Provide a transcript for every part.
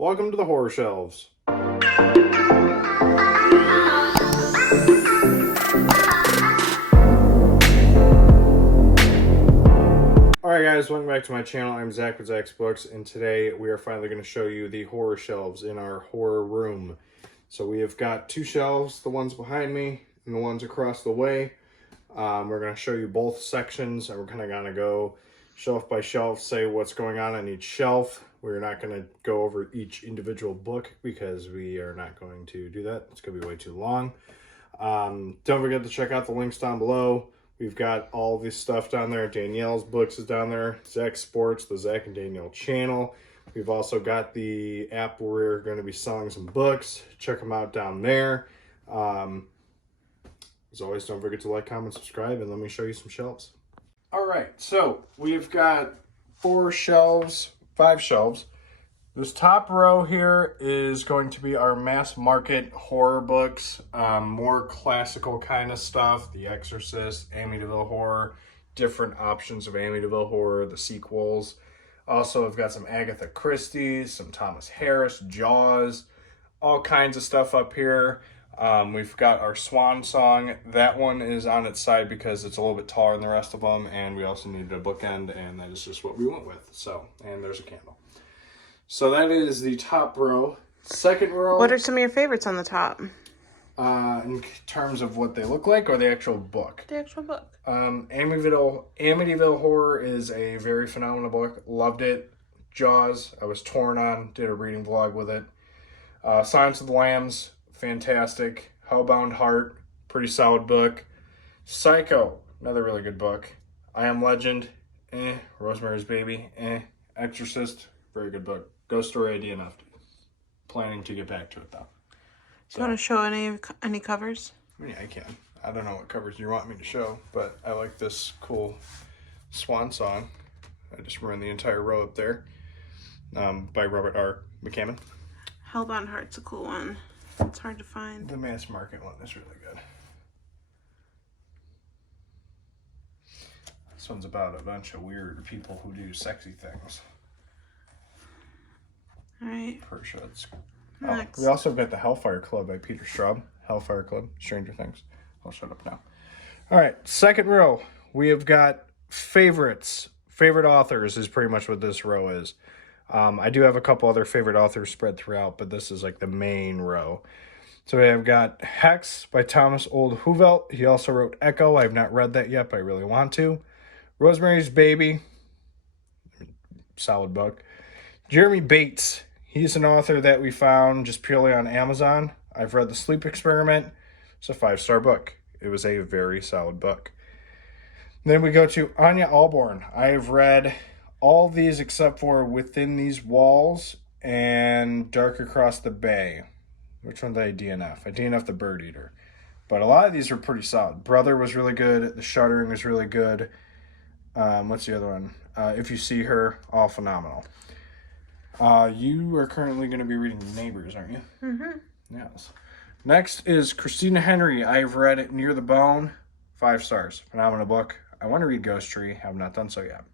Welcome to the Horror Shelves. Alright guys, welcome back to my channel. I'm Zach with Zacks Books, and today we are finally going to show you the horror shelves in our horror room. So we have got two shelves, the ones behind me and the ones across the way. We're going to show you both sections, and we're kind of going to go shelf by shelf, say what's going on each shelf. We're not going to go over each individual book because we are not going to do that. It's going to be way too long. Don't forget to check out the links down below. We've got all this stuff down there. Danielle's books is down there. Zach Sports, the Zach and Danielle channel. We've also got the app where we're going to be selling some books. Check them out down there. As always, don't forget to like, comment, subscribe, and let me show you some shelves. All right, so we've got 5 shelves. This top row here is going to be our mass market horror books, more classical kind of stuff. The Exorcist, Amityville Horror, different options of Amityville Horror, the sequels. Also, I've got some Agatha Christie, some Thomas Harris, Jaws, all kinds of stuff up here. We've got our Swan Song. That one is on its side because it's a little bit taller than the rest of them, and we also needed a bookend, and that is just what we went with. So, and there's a candle. So that is the top row. Second row. What are some of your favorites on the top? In terms of what they look like or the actual book? The actual book. Amityville Horror is a very phenomenal book. Loved it. Jaws, I was torn on. Did a reading vlog with it. Silence of the Lambs, fantastic. Hellbound Heart, pretty solid book. Psycho, another really good book. I Am Legend, Rosemary's Baby, Exorcist, very good book. Ghost Story I DNF'd. Planning to get back to it though. Do you want to show any covers? I mean, I can. I don't know what covers you want me to show, but I like this cool Swan Song. I just ran the entire row up there. By Robert R. McCammon. Hellbound Heart's a cool one. It's hard to find. The mass market one is really good. This one's about a bunch of weird people who do sexy things. Alright. We also got the Hellfire Club by Peter Straub. Hellfire Club, Stranger Things. I'll shut up now. Alright, second row. We have got favorites. Favorite authors is pretty much what this row is. I do have a couple other favorite authors spread throughout, but this is like the main row. So we have got Hex by Thomas Old Huvelt. He also wrote Echo. I have not read that yet, but I really want to. Rosemary's Baby. Solid book. Jeremy Bates. He's an author that we found just purely on Amazon. I've read The Sleep Experiment. It's a 5-star book. It was a very solid book. Then we go to Anya Alborn. I have read all these except for Within These Walls and Dark Across the Bay. Which one did I DNF? I DNF The Bird Eater. But a lot of these are pretty solid. Brother was really good. The Shuddering was really good. What's the other one? If You See Her, all phenomenal. You are currently going to be reading Neighbors, aren't you? Mm-hmm. Yes. Next is Christina Henry. I've read Near the Bone. 5 stars. Phenomenal book. I want to read Ghost Tree. Have not done so yet.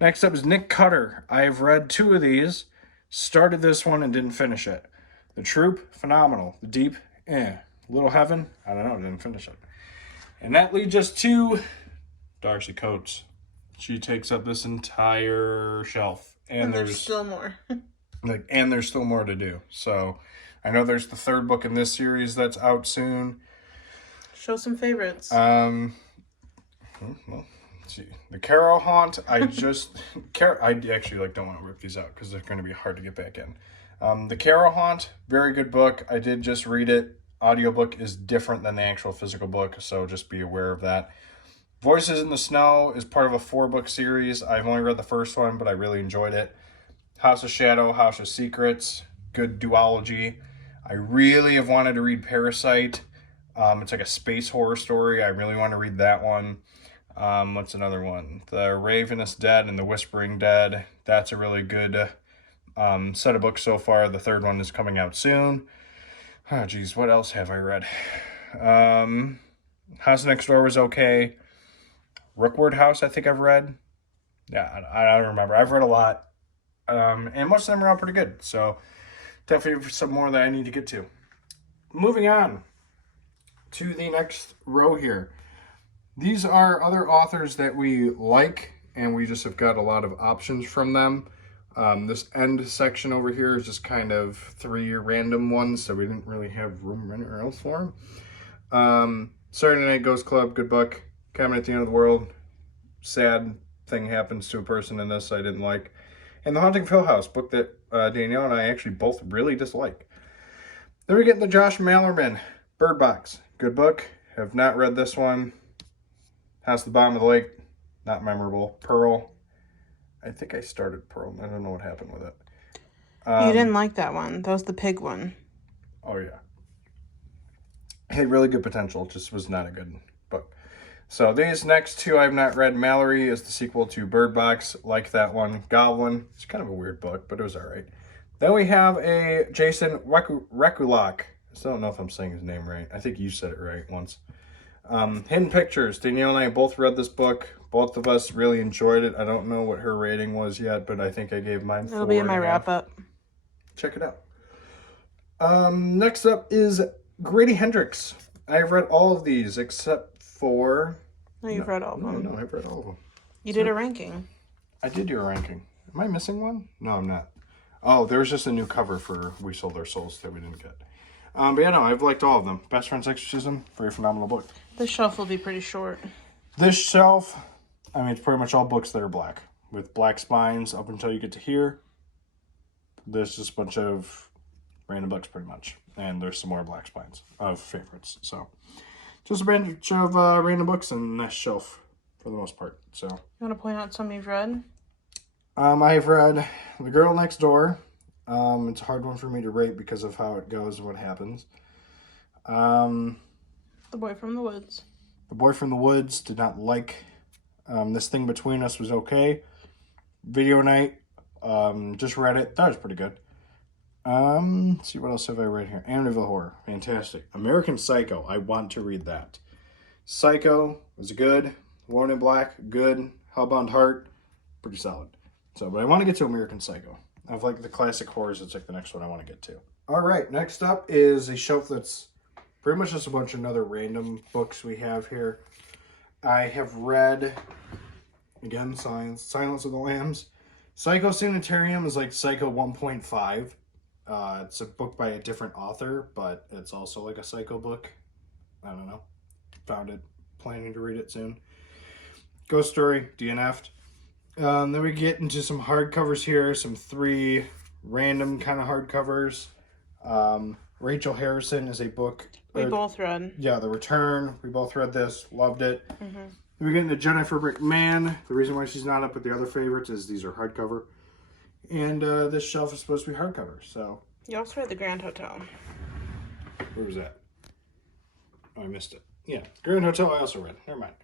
Next up is Nick Cutter. I've read 2 of these. Started this one and didn't finish it. The Troop, phenomenal. The Deep, Little Heaven, I don't know, didn't finish it. And that leads us to Darcy Coates. She takes up this entire shelf. And there's still more. And there's still more to do. So I know there's the 3rd book in this series that's out soon. Show some favorites. Well, let's see. The Carol Haunt, I actually don't want to rip these out because they're going to be hard to get back in. The Carol Haunt, very good book. I did just read it. Audiobook is different than the actual physical book, so just be aware of that. Voices in the Snow is part of a 4-book series. I've only read the first one, but I really enjoyed it. House of Shadow, House of Secrets, good duology. I really have wanted to read Parasite. It's like a space horror story. I really want to read that one. What's another one? The Ravenous Dead and the Whispering Dead. That's a really good set of books so far. The 3rd one is coming out soon. Oh, geez, what else have I read? House Next Door was okay. Rookwood House, I think I've read. Yeah, I don't remember. I've read a lot. And most of them are all pretty good. So definitely some more that I need to get to. Moving on to the next row here. These are other authors that we like, and we just have got a lot of options from them. This end section over here is just kind of 3 random ones, so we didn't really have room anywhere else for them. Saturday Night Ghost Club, good book. Cabin at the End of the World, sad thing happens to a person in this I didn't like. And The Haunting of Hill House, book that Danielle and I actually both really dislike. Then we get the Josh Malerman, Bird Box, good book. Have not read this one. House at the Bottom of the Lake, not memorable. Pearl, I think I started Pearl. I don't know what happened with it. You didn't like that one. That was the pig one. Oh, yeah. Had really good potential. Just was not a good book. So these next two I've not read. Mallory is the sequel to Bird Box. Like that one. Goblin. It's kind of a weird book, but it was all right. Then we have a Jason Rekulak. I still don't know if I'm saying his name right. I think you said it right once. Hidden Pictures. Danielle and I both read this book. Both of us really enjoyed it. I don't know what her rating was yet, but I think I gave mine 4.5. It'll be in my wrap-up. Check it out. Next up is Grady Hendrix. I've read all of these except for... No, you've read all of them. No, I've read all of them. You did a ranking. I did do a ranking. Am I missing one? No, I'm not. Oh, there was just a new cover for We Sold Our Souls that we didn't get. But yeah, no, I've liked all of them. Best Friend's Exorcism, very phenomenal book. This shelf will be pretty short. This shelf, I mean, it's pretty much all books that are black, with black spines up until you get to here. There's just a bunch of random books, pretty much. And there's some more black spines of favorites. So, just a bunch of random books in this shelf, for the most part. So, You want to point out some you've read? I've read The Girl Next Door. It's a hard one for me to rate because of how it goes and what happens. The Boy from the Woods. The Boy from the Woods, did not like. This Thing Between Us was okay. Video Night, just read it. That was pretty good. Let's see, what else have I read here? Amityville Horror, fantastic. American Psycho, I want to read that. Psycho was good. Woman in Black, good. Hellbound Heart, pretty solid. So, but I want to get to American Psycho. I've liked the classic horrors. It's like the next one I want to get to. All right, next up is a shelf that's pretty much just a bunch of other random books we have here. I have read, again, Silence of the Lambs. Psycho Sanitarium is like Psycho 1.5. It's a book by a different author, but it's also like a Psycho book. I don't know. Found it. Planning to read it soon. Ghost Story, DNF'd. Then we get into some hardcovers here. Some 3 random kind of hardcovers. Rachel Harrison is a book. We both read. Yeah, The Return. We both read this. Loved it. Mm-hmm. Then we get into Jennifer McMahon. The reason why she's not up with the other favorites is these are hardcover. And this shelf is supposed to be hardcover, so. You also read The Grand Hotel. Where was that? Oh, I missed it. Yeah, Grand Hotel I also read. Never mind.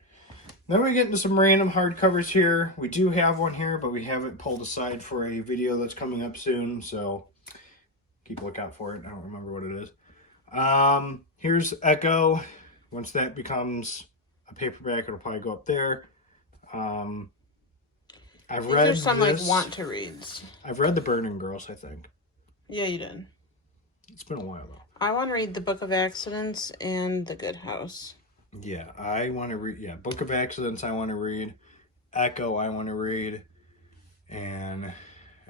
Then we get into some random hardcovers here. We do have one here, but we have it pulled aside for a video that's coming up soon, so keep a lookout for it. I don't remember what it is. Here's Echo. Once that becomes a paperback, it'll probably go up there. I've read There's some this. like want to reads. I've read The Burning Girls, I think. Yeah, you did. It's been a while, though. I want to read The Book of Accidents and The Good House. Yeah, I want to read, Book of Accidents I want to read. Echo I want to read. And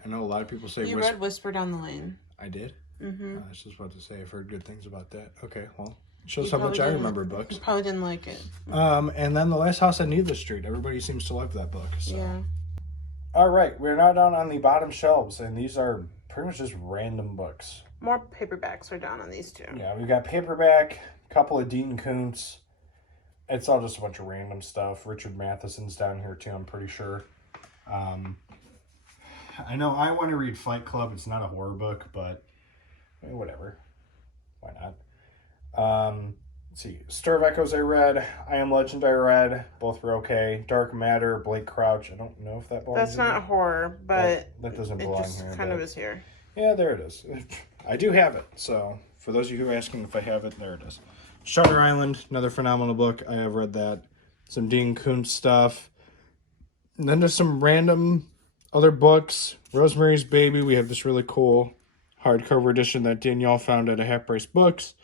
I know a lot of people say... You read Whisper Down the Lane. I did? Mm-hmm. I was just about to say I've heard good things about that. Okay, well, it shows how much I remember books. You probably didn't like it. And then The Last House on Needless Street. Everybody seems to love that book. So. Yeah. All right, we're now down on the bottom shelves, and these are pretty much just random books. More paperbacks are down on these two. Yeah, we've got paperback, a couple of Dean Koontz. It's all just a bunch of random stuff. Richard Matheson's down here too, I'm pretty sure. I know I want to read Fight Club. It's not a horror book, but whatever. Why not? Let's see. Stir of Echoes I read. I Am Legend I read. Both were okay. Dark Matter, Blake Crouch. I don't know if that belongs That's not horror, but that doesn't it belong just here. kind of is here. Yeah, there it is. I do have it. So for those of you who are asking if I have it, there it is. Shutter Island, another phenomenal book. I have read that. Some Dean Koontz stuff. And then just some random other books. Rosemary's Baby. We have this really cool hardcover edition that Danielle found at a Half Price Books.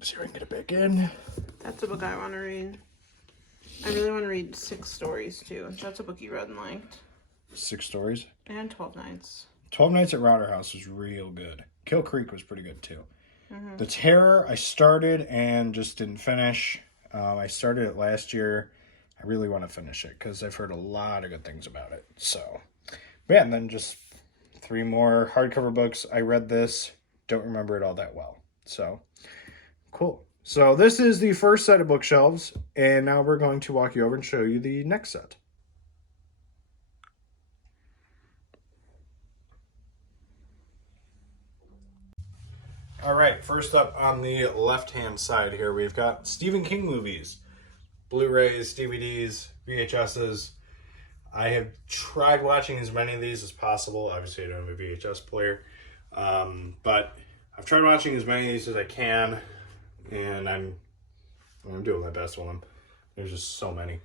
See if I can get it back in. That's a book I want to read. I really want to read 6 Stories, too. That's a book you read and liked. 6 Stories? And 12 Nights. 12 Nights at Router House was real good. Kill Creek was pretty good, too. The Terror, I started and just didn't finish. I started it last year. I really want to finish it because I've heard a lot of good things about it. So, yeah, and then just 3 more hardcover books. I read this. Don't remember it all that well. So, cool. So this is the first set of bookshelves, and now we're going to walk you over and show you the next set. All right, first up on the left-hand side here, we've got Stephen King movies, Blu-rays, DVDs, VHSs. I have tried watching as many of these as possible. Obviously, I don't have a VHS player, but I've tried watching as many of these as I can. And I'm doing my best with them. There's just so many.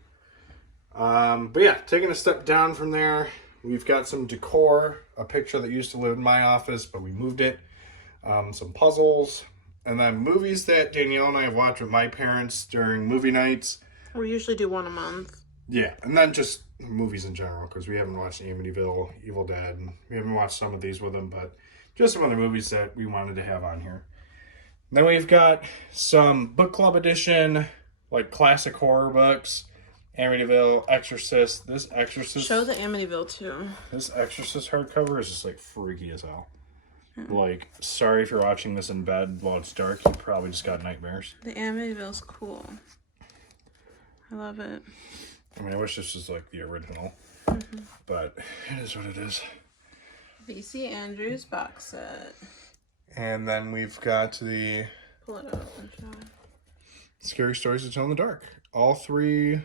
But yeah, taking a step down from there, we've got some decor, a picture that used to live in my office, but we moved it. Some puzzles, and then movies that Danielle and I have watched with my parents during movie nights. We usually do one a month. Yeah, and then just movies in general, because we haven't watched Amityville, Evil Dead, and we haven't watched some of these with them, but just some other movies that we wanted to have on here. Then we've got some book club edition, like classic horror books. Amityville, Exorcist. This Exorcist. Show the Amityville too. This Exorcist hardcover is just like freaky as hell. Like, sorry if you're watching this in bed while it's dark. You probably just got nightmares. The Amityville's cool. I love it. I mean, I wish this was like the original. But it is what it is. V.C. Andrews box set. And then we've got the Pull it up and show it. Scary Stories to Tell in the Dark. All 3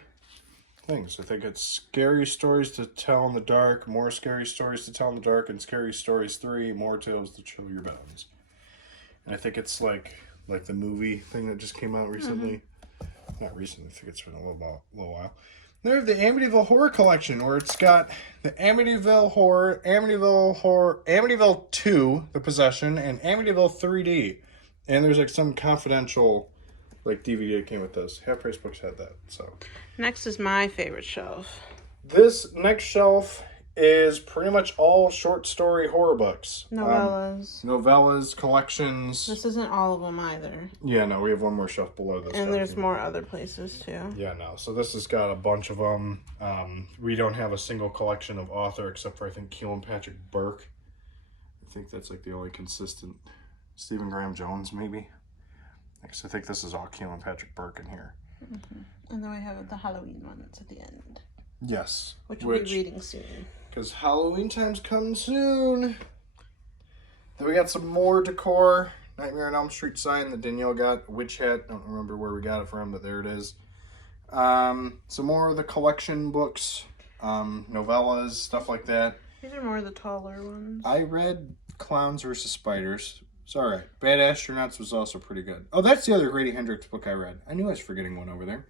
things. I think it's Scary Stories to Tell in the Dark, More Scary Stories to Tell in the Dark, and Scary Stories 3, More Tales to Chill Your Bones. And I think it's like the movie thing that just came out recently. Not recently, I think it's been a little while. They have the Amityville Horror Collection, where it's got the Amityville Horror, Amityville 2, The Possession, and Amityville 3D. And there's like some confidential like DVD that came with this. Half Price Books had that. So Next is my favorite shelf. this next shelf is pretty much all short story horror books. Novellas. Novellas, collections. This isn't all of them either. Yeah, no, we have one more shelf below this. And there's more other places too. Yeah, no. So this has got a bunch of them. We don't have a single collection of author except for, I think, Keelan Patrick Burke. I think that's like the only consistent. Stephen Graham Jones, maybe. I think this is all Keelan Patrick Burke in here. And then we have the Halloween one that's at the end. Yes. Which we'll be reading soon. Because Halloween time's coming soon. Then we got some more decor. Nightmare on Elm Street sign that Danielle got. Witch hat. Don't remember where we got it from, but there it is. Some more of the collection books. Novellas, stuff like that. These are more of the taller ones. I read Clowns vs. Spiders. It's alright. Bad Astronauts was also pretty good. Oh, that's the other Grady Hendrix book I read. I knew I was forgetting one over there.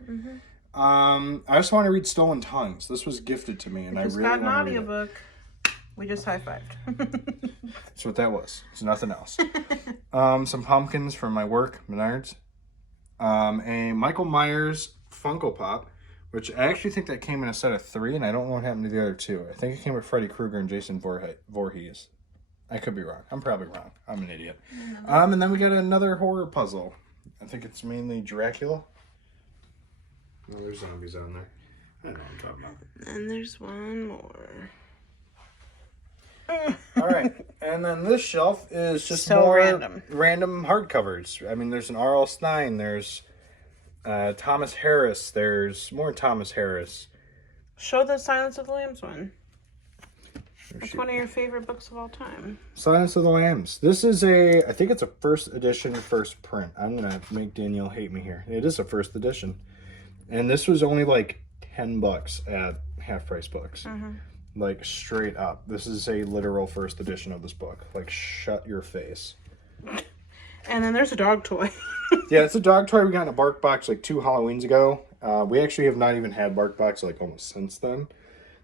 I also want to read Stolen Tongues. This was gifted to me, and I really want to read it. Got an audiobook. We just high-fived. That's what that was. It's nothing else. Some pumpkins from my work, Menards. A Michael Myers Funko Pop, which I actually think that came in a set of 3, and I don't know what happened to the other 2. I think it came with Freddy Krueger and Jason Voorhees. I could be wrong. I'm probably wrong. I'm an idiot. And then we got another horror puzzle. I think it's mainly Dracula. No, there's zombies on there. I know what I'm talking about. And there's one more. All right, and then this shelf is just So more random hardcovers. I mean, there's an R.L. Stine, there's Thomas Harris, there's more Thomas Harris. Show the Silence of the Lambs one. It's one of your favorite books of all time. Silence of the Lambs. This is I think it's a first edition, first print. I'm going to make Danielle hate me here. It is a first edition. And this was only like $10 at Half Price Books. Like, straight up. This is a literal first edition of this book. Like, shut your face. And then there's a dog toy. Yeah, it's a dog toy we got in a bark box like 2 Halloweens ago. We actually have not even had bark box like almost since then.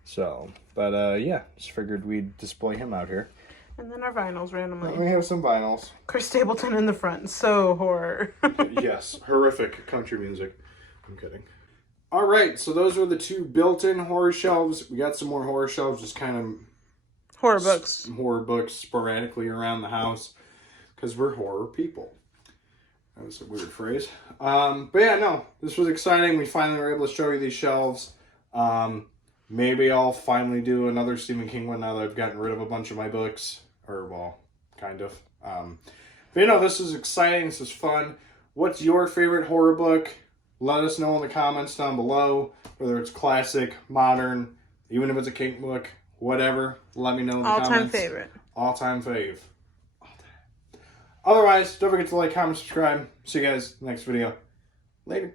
So, but yeah, just figured we'd display him out here. And then our vinyls randomly. We have some vinyls. Chris Stapleton in the front. So horror. Yes, horrific country music. I'm kidding. All right, so those are the two built-in horror shelves. We got some more horror shelves, just kind of Horror books. Horror books sporadically around the house because we're horror people. That was a weird phrase. But yeah, no, this was exciting. We finally were able to show you these shelves. Maybe I'll finally do another Stephen King one now that I've gotten rid of a bunch of my books. Or, well, kind of. But you know, this is exciting. This is fun. What's your favorite horror book? Let us know in the comments down below. Whether it's classic, modern, even if it's a King book, whatever. Let me know in the comments. All-time favorite. All-time fave. Otherwise, don't forget to like, comment, subscribe. See you guys in the next video. Later.